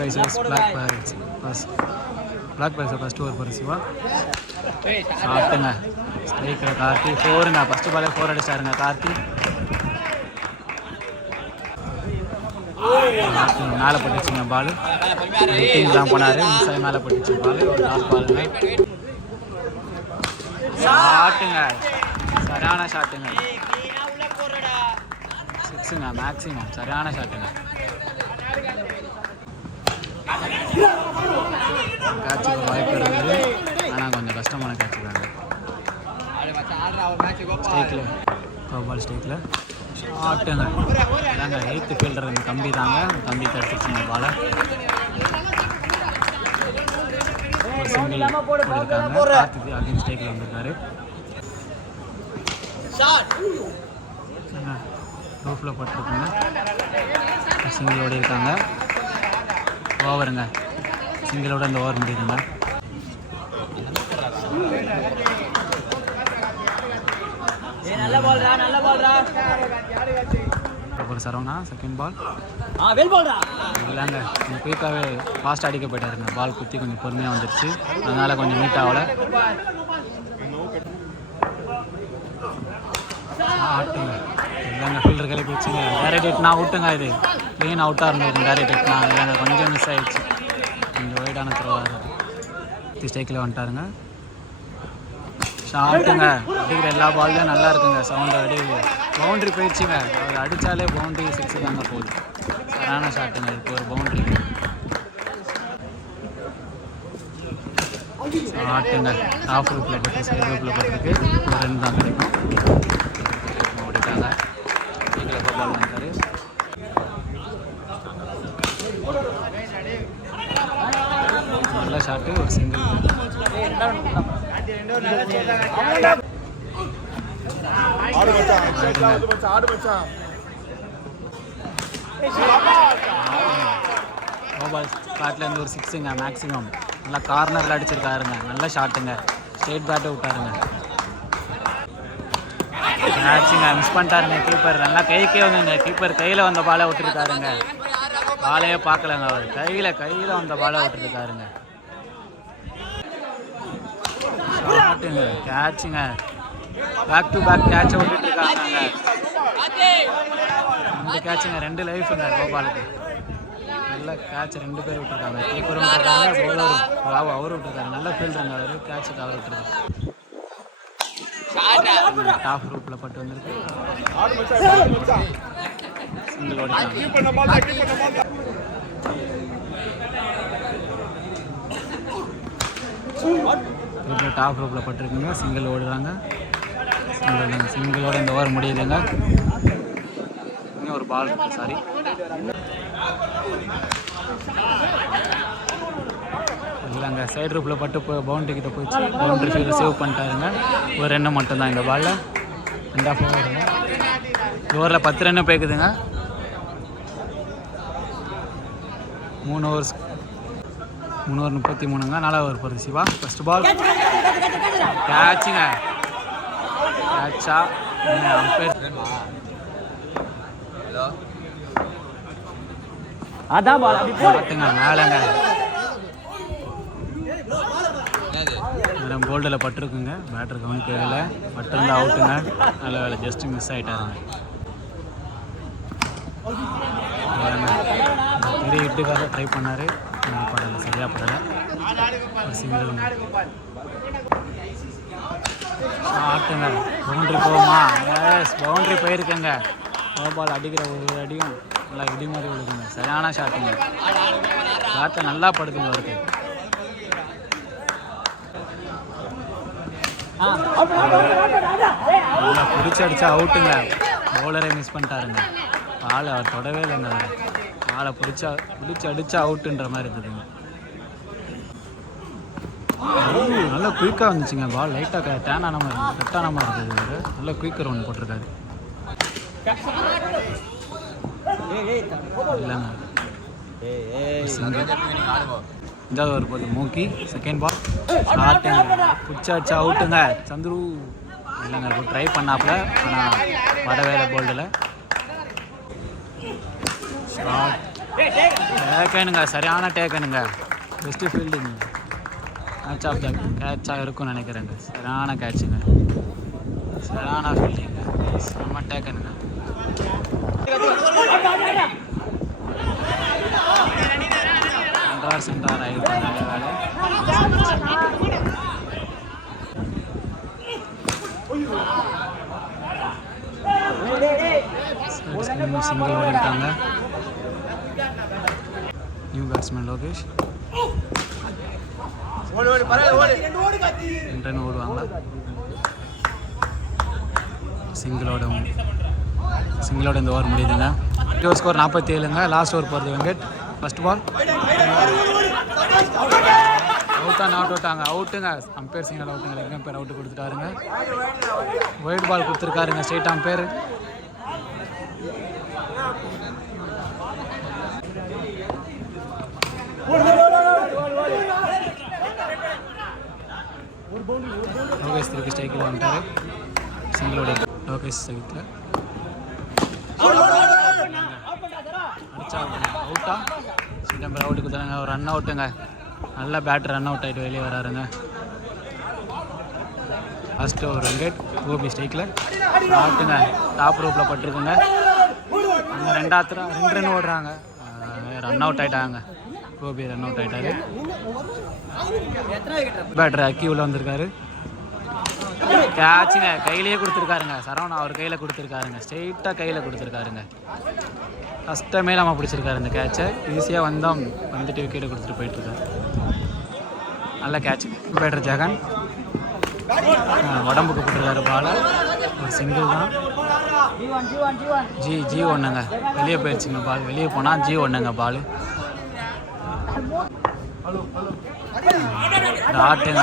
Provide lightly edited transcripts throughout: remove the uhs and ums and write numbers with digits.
Pisces Black Parrots Black Parrots first ஒரு பரிசு சிவா ஷாட்டுங்க ஸ்ட்ரைக்கில் கார்த்தி 4ங்க ஃபஸ்ட்டு பாலே 4 அடிச்சாருங்க கார்த்தி மேலே பட்டுச்சுங்க பால் ஹிட்டிங் தான் போனார் மிஸ் மேலே பட்டுச்சு பால் ஒரு டாட் பாலுங்க ஷாட்டுங்க சரியான ஷாட்டுங்க 6ங்க மேக்ஸிமம் சரியான ஷாட்டுங்க கேட்சுக்கு வாய்ப்பு இருக்குது ஆனால் கொஞ்சம் கஷ்டமான கேட்சு தாங்க ஸ்ட்ரைக்கில் பால் ஸ்ட்ரைக்கில் ஷாட்டுங்க தாங்க 8th ஃபீல்டர் இந்த தம்பி தாங்க தம்பி கிடச்சிருச்சுங்க பாலை ஒரு சிங்கிள் போட்டிருக்காங்க கார்த்திக் அகைன் ஸ்ட்ரைக்கில் வந்திருக்காரு ரூஃபில் போட்டிருக்குங்க சிங்கிள் ஓடி இருக்காங்க ஓவருங்க சிங்கிளோட இந்த ஓவர் முடியுதுங்க அப்புறம் சரவணா செகண்ட் பால் இல்லைங்க கொஞ்சம் குயிக்காகவே ஃபாஸ்ட் அடிக்க போயிட்டாருங்க பால் குத்தி கொஞ்சம் பொறுமையாக வந்துடுச்சு அதனால் கொஞ்சம் நீட் ஆகலை ஆட்டுங்க இல்லைங்க ஃபீல்டர் கிளப்பி வச்சுங்க டேரக்ட் ஹிட்னா அவுட்டுங்க இது க்ளீன் அவுட்டாக இருந்தது டேரக்ட் ஹிட்னா இல்லைங்க கொஞ்சம் மிஸ் ஆகிடுச்சு கொஞ்சம் ஒய்டான த்ரோவாக ஸ்ட்ரைக்கில் வந்துட்டாருங்க ஷாட்டுங்க அடிக்கிற எல்லா பால்லையும் நல்லா இருக்குங்க சவுண்டு அடி பவுண்ட்ரி போயிடுச்சுங்க அவர் அடித்தாலே பவுண்ட்ரி 6 தாங்க போகுது சரியான ஷாட்டுங்க இப்போ ஒரு பவுண்ட்ரி ஷாட்டுங்க டாப் ரூப்பில் போட்டு சைட் ரூப்பில் போட்டுருக்கு ஒரு 2 தான் கிடைக்கும் ஓடிட்டாங்க நீங்களே பால் வந்தார் நல்ல ஷாட்டு ஒரு சிங்கிள் பேட்லேருந்து ஒரு 6ங்க மேக்ஸிமம் நல்லா கார்னரில் அடிச்சிருக்காருங்க நல்ல ஷாட்டுங்க ஸ்ட்ரெயிட் பேட்டை விட்டாருங்க மேட்சிங்க மிஸ் பண்ணிட்டாருங்க கீப்பர் நல்லா கைக்கே வந்துங்க கீப்பர் கையில் வந்த பாலை விட்டுருக்காருங்க பாலையே பார்க்கலங்க அவர் கையில் வந்த பாலை விட்டுருக்காருங்க ஷாட்டுங்க கேட்சுங்க பேக் டு பேக் கேட்சை விட்டுட்டு இருக்காங்க இந்த கேட்சுங்க 2 லைஃபுங்க கோபாலுக்கு நல்ல கேட்ச் 2 பேர் விட்டுருக்காங்க கீப்பரும் விட்டுருக்காங்க பவுலரும் அவரும் விட்டுருக்காங்க நல்ல ஃபீல்டுங்க அவர் கேட்சு கவர் விட்டுருக்கு டாப் ரூப்பில் பட்டு வந்திருக்கு சிங்கிள் ஓடிட்டாங்க டாப் ரூப்பில் பட்டிருக்குங்க சிங்கிள் ஓடுறாங்க சிங்கிளோட இந்த ஓவர் முடியுதுங்க இன்னும் ஒரு பால் இருக்கு சாரி இல்லைங்க சைடு ரூப்பில் பட்டு பவுண்ட்ரி கிட்ட போயிடுச்சு பவுண்ட்ரி ஃபீல்டர் சேவ் பண்ணிட்டாருங்க ஒரு ரன்னு மட்டும்தான் இந்த பாலில் 2.5 ஓவருங்க ஓவரில் 10 ரன்னு போய்க்குதுங்க 3 ஓவர்ஸ் 3 ஓவர் 33ங்க 4 ஓவர் போகிறது சிவா ஃபஸ்ட் பால் கேட்சுங்க கேட்சா அதான் பால் பாட்டுங்க மேலேங்க போல்டில் பட்டிருக்குங்க பேட்டர் கவனிக்கல பட்டிருந்தா அவுட்டுங்க நல்ல வேலை ஜஸ்ட்டு மிஸ் ஆகிட்டாருங்க பெரிய ஹிட்டுக்காக ட்ரை பண்ணார் படலை சரியாக படலை ஒரு சிங்கிள் ஷாட்டுங்க பவுண்ட்ரி போகுமா எஸ் பவுண்ட்ரி போயிருக்குங்க பால் அடிக்கிற ஒரு அடியும் நல்லா இடி மாதிரி விழுதுங்க சரியான ஷாட்டுங்க ஷாட்டை நல்லா படுக்குங்க அவருக்கு நல்லா பிடிச்சி அடித்தா அவுட்டுங்க பவுலரே மிஸ் பண்ணிட்டாருங்க பால் அவர் தொடவே இல்லைங்க பாலை பிடிச்சி அடித்தா அவுட்டுன்ற மாதிரி இருந்ததுங்க நல்லா குயிக்காக வந்துச்சுங்க பால் லைட்டாக டேன் ஆன மாதிரி இருந்தது கட் ஆன மாதிரி இருந்தது நல்லா குயிக்கர் ஒன்று போட்டிருக்காரு இல்லைங்க இதாவது ஒரு போது மூக்கி செகண்ட் பால் ஷாட்டுங்க பிடிச்சாச்சு அவுட்டுங்க சந்துரு இல்லைங்க இப்போ ட்ரை பண்ணாப்புல ஆனால் வட வேலை போல்டில் ஷாட் டேக்கனுங்க, சரியான டேக்கனுங்க. Best fielding match of the கேட்சாக இருக்கும்னு நினைக்கிறேங்க. சரியான கேட்சுங்க, சரியான ஃபீல்டிங்க, செம்ம டேக்கனுங்க. சென்றார் ஆகிட்டு நல்ல வேலை. சிங்கிள் ஓடிட்டாங்க. நியூ பேட்ஸ்மேன் லோகேஷ் 2 ரன் ஓடுவாங்களா? சிங்கிளோட இந்த ஓவர் முடியுதுங்க. ஸ்கோர் 47ங்க. லாஸ்ட் ஓவர் போகிறது வெங்கட். ஃபர்ஸ்ட் பால் அவுட்டா நாட் அவுட்டாங்க. அவுட்டுங்க, அம்பேர் சிங்கிள் அவுட்டுங்க. லெக் அம்பேர் அவுட்டு கொடுத்துட்டாருங்க. ஒயிட் பால் கொடுத்துருக்காருங்க ஸ்ட்ரெயிட் அம்பேர். லோகேஷ் திருப்பி ஸ்ட்ரைக்கில் வந்துட்டாரு. சிங்கிளோட லோகேஷ் ஸ்ட்ரைக்கில் அடிச்சா அவுட்டா சிதம்பரம் அவுட்டு கொடுத்தாங்க. ஒரு ரன் அவுட்டுங்க. நல்ல பேட்டர் ரன் அவுட் ஆகிட்டு வெளியே வராருங்க. ஃபஸ்ட்டு ஒரு விக்கெட். கோபி ஸ்ட்ரைக்கில் அவுட்டுங்க. டாப் ரூப்பில் பட்டிருக்குங்க. ரெண்டு ரன் ஓடுறாங்க. ரன் அவுட் ஆகிட்டாங்க. கோபி ரன் அவுட் ஆகிட்டாரு. பேட்டர் அக்கி உள்ள வந்திருக்காரு. கேட்சுங்க கையிலேயே கொடுத்துருக்காருங்க. சரவணா அவர் கையில் கொடுத்துருக்காருங்க. ஸ்ட்ரெயிட்டாக கையில் கொடுத்துருக்காருங்க. கஷ்டமே நம்ம பிடிச்சிருக்காரு இந்த கேட்சை. ஈஸியாக வந்துட்டு விக்கெட்டை கொடுத்துட்டு போயிட்டுருக்காரு. நல்ல கேட்ச். பேட்டர் ஜெகன் உடம்புக்கு போட்டுருக்காரு பாலை. ஒரு சிங்கிள் தான். ஜி ஒன்றுங்க. வெளியே போயிடுச்சுங்க பால். வெளியே போனால் ஜி ஒன்றுங்க பால். ஆட்டுங்க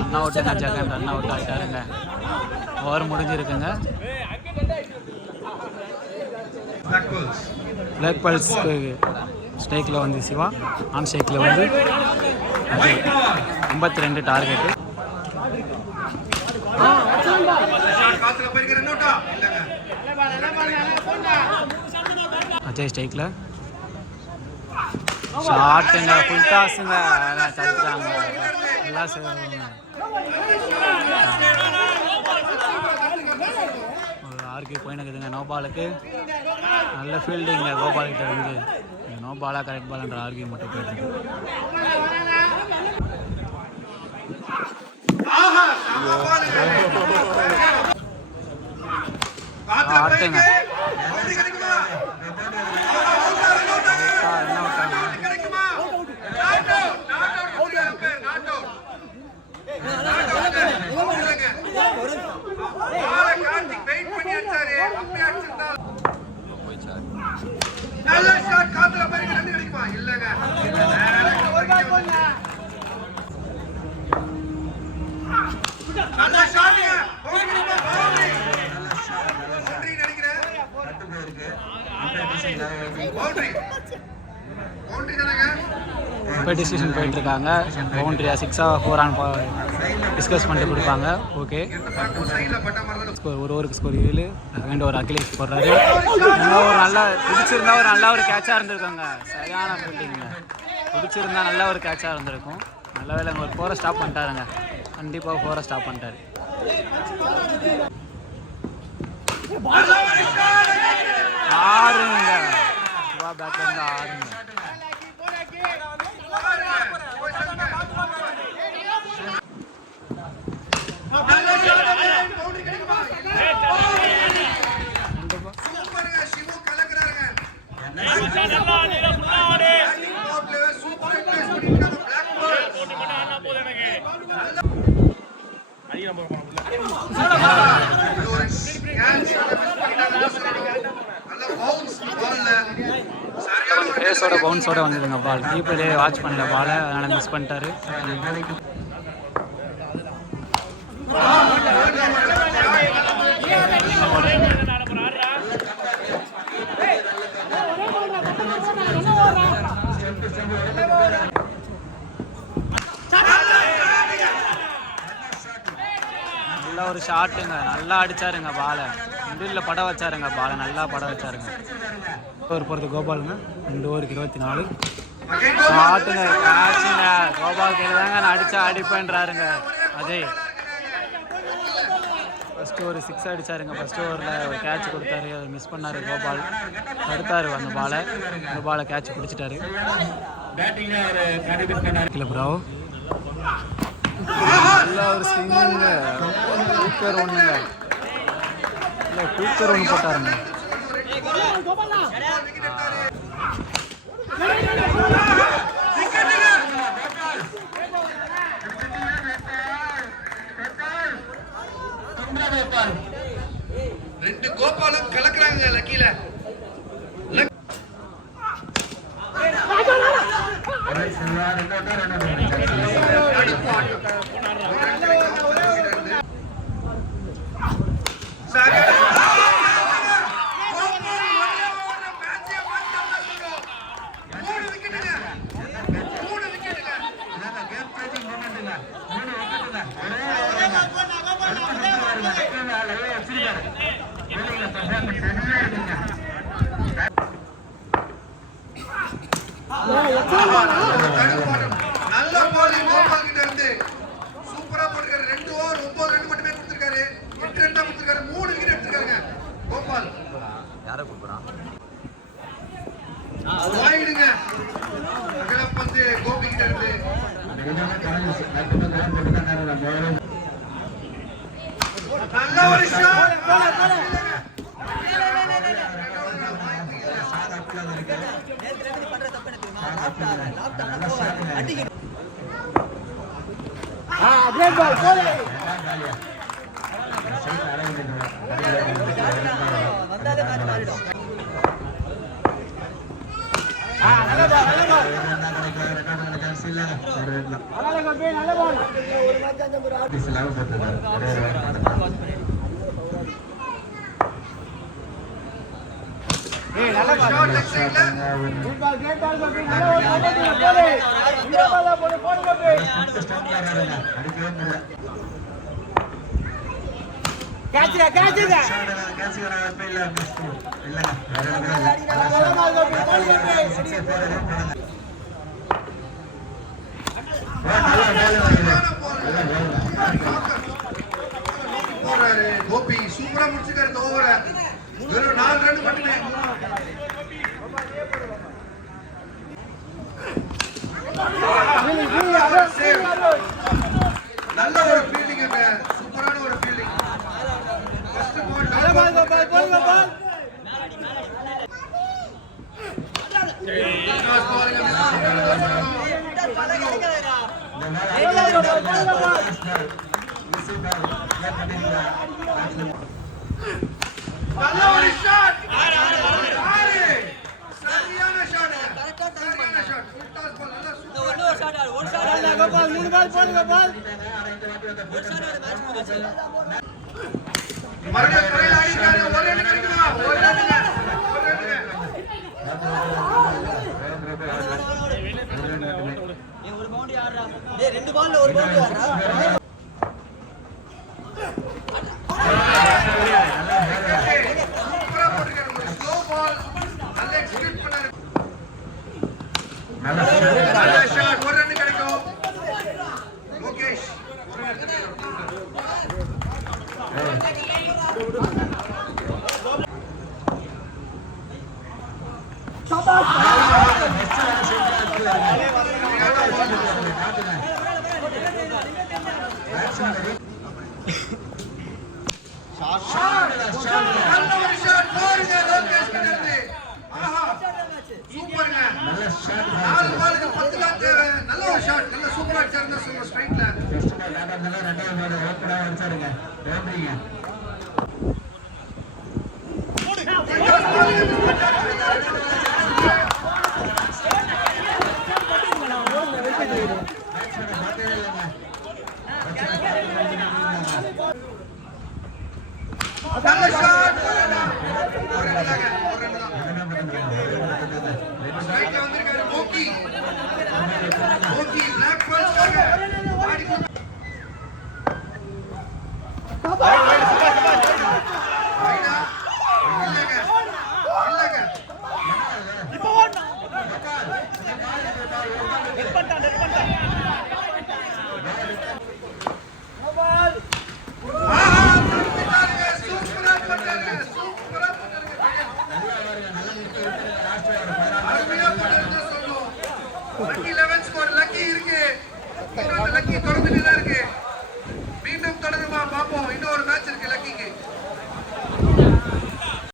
ரன் அவுட்டுங்க. ஜெகன் ரன் அவுட் ஆகிட்டாருங்க. ஓவர் முடிஞ்சிருக்குங்க. பிளாக் பல்ஸ்க்கு ஸ்ட்ரைக்கில் வந்து சிவா, ஆன் ஸ்ட்ரைக்கில் வந்து 52 டார்கெட்டு. அஜய் ஸ்ட்ரைக்கில் ஷாட்டுங்க. ஃபுல் டாஸுங்க. தடுத்துறாங்க. எல்லாம் ஒரு ஆர்கே போயினுக்குதுங்க. நோ பாலுக்கு நல்ல ஃபீல்டிங்க கோபால்கிட்ட இருந்து. நோ பாலா கரெக்ட் பால்ன்ற ஆர்கே மட்டும் போயிட்டு ஆட்டுங்க. இப்போ டிசிஷன் போயிட்டுருக்காங்க. பவுண்ட்ரியா 6ஆ 4ஆன்னு டிஸ்கஸ் பண்ணிட்டு கொடுப்பாங்க. ஓகே, ஸ்கோர் ஒரு ஓவருக்கு ஸ்கோர் 7. ரெண்டு ஓவர் அகிலேஷ் போடுறாரு. ஒரு நல்லா பிடிச்சிருந்தா ஒரு நல்ல ஒரு கேட்சாக இருந்திருக்காங்க. சரியான ஃபீல்டிங்க. பிடிச்சிருந்தா நல்ல ஒரு கேட்சாக இருந்திருக்கும். நல்ல வேலை ஒரு 4 ஸ்டாப் பண்ணிட்டாருங்க. கண்டிப்பாக 4 ஸ்டாப் பண்ணிட்டாரு. ஆறுங்க. சிவா பேட்ல இருந்து ஆறுங்க. ஃபேஸோட பவுன்ஸோட வந்ததுங்க பால். கீப்பரே வாட்ச் பண்ணல பாலை, அதனால் மிஸ் பண்ணிட்டாரு. நல்ல ஒரு ஷாட்டுங்க. நல்லா அடிச்சாருங்க பாலை. மிடில் படம் வச்சாருங்க. பாலை நல்லா படம் வச்சாருங்க. ஓவர் போகிறது கோபாலுங்க. 2 ஓவருக்கு 24 ஷாட்டுங்க. கேட்சுங்க. கோபால் கையில் தாங்க நான் அடித்தா அடிப்பேன்றாருங்க அஜய். ஃபஸ்ட்டு ஒரு 6 அடித்தாருங்க. ஃபஸ்ட் ஓவரில் ஒரு கேட்ச் கொடுத்தாரு. அவர் மிஸ் பண்ணார். கோபால் தடுத்தார் அந்த பாலை. அந்த பாலை கேட்ச் பிடிச்சிட்டாரு. இல்லை ப்ரோ நல்ல ஒரு ஸ்விங்குங்க. குக்கர் ஒன்றுங்க. இல்லை குக்கர் ஒன்று போட்டாருங்க. ரெண்டு கோபாலும் கலக்குறாங்க லக்கில. நல்ல போலிங் கோபால் கிட்ட இருந்து சூப்பரா போட்டுருக்காரு. 2 ஓவர் 9 ரன் மட்டுமே கொடுத்திருக்காரு. 8 ரன் தான் கொடுத்திருக்காரு. 3 விக்கெட் எடுத்திருக்காங்க கோபால். யாரை கூப்பிடுறான் வாயிடுங்க. அகலப்பந்து கோபி கிட்ட இருந்து நல்ல ஒரு ஷாட். கோபி சூப்பரா முடிச்சிருக்காரு இந்த ஓவரை. வெறும் 4 ரன் மட்டுமே. நல்ல ஒரு ஃபீல்டிங். சூப்பரான ஒரு ஃபீல்டிங். ஃபர்ஸ்ட் பால் நல்ல ஒரு ஷாட். சரியான ஷாட். சரியான ஷாட். ஃபுல் டாஸ் பால். நல்ல சூப்பர் ஒரு ஷாட். ஒரு ஷாட் கோபால். 3 பால் போடுங்க கோபால். ஒரு ஷாட் மேட்ச் முடிஞ்சிச்சு. மறுபடியும் ட்ரைல் ஆடிட்டாரு. ஒரு ரன் கிடைக்குமா? ஒரு ரன். ஏ ஒரு பவுண்டரி ஆடுறா. டேய் 2 பால்ல ஒரு பவுண்டரி ஆடுறா. நல்ல ஷாட். ஒரு ரன் கிடைக்கும். லோகேஷ் சூப்பருங்க. 4 பாலுக்கு 10 ரன் தேவை. நல்ல ஒரு ஷாட். நல்ல சூப்பரா அடிச்சாருன்னு சொல்லுங்க. ஸ்ட்ரைட்ல ஃபர்ஸ்ட் பால் ஆடுறதுல ரெண்டாவது பால் ஓப்பனா அடிச்சாருங்க. பவுண்டரிங்க. நல்ல ஷாட். வக்கீல்